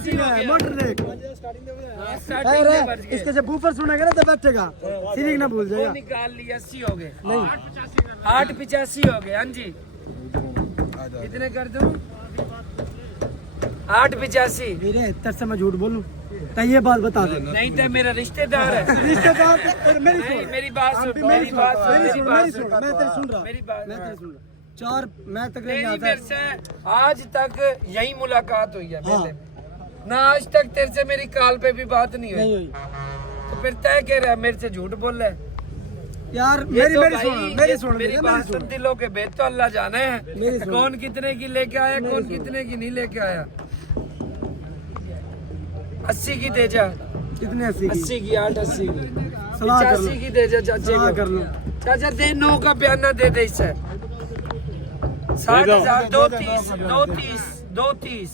80 हो गया। मोटर देख स्टार्टिंग में बच गए। इसके जब बूफर सुनेगा ना तो बैठेगा सीधी ना भूल वो जाएगा। निकाल लिया 80 हो गए। 885 हो गए। हाँ जी कितने कर दूं? 885। मेरे तेरे से मैं झूठ बोलूं तो ये बात बता दे। नहीं तो मेरा रिश्तेदार है। रिश्तेदार मेरी नहीं सुन मेरी बात सुन, मेरी मेरी बात सुन, मेरी मेरी सुन बात मेरी सुन। सुन मैं तेरी सुन रहा मेरी बात मैं तेरी सुन रहा। चार मैं तक तेरी नहीं मेरे से आज तक यही मुलाकात हुई है मेले में। ना आज तक तेरे से मेरी कॉल पे भी बात नहीं नहीं हुई। हुई तो फिर तय कह रहा है मेरे से झूठ बोल रहा है। यार ये मेरी तो मेरी भाई, सुन मेरी ये सुन मेरी बात सुन। दिलों के भेद तो अल्लाह जाने मेरी हैं। सुन। कौन कितने की लेके आया, कौन कितने की नहीं लेके आया। 80 की दे जा। कितने 80 की 80 की 880 की सलाह कर लो 85 की दे जा चाचे सलाह को। कर लो। चाचा दे 9 का बयाना दे दे इसे। 60,000 230 230 230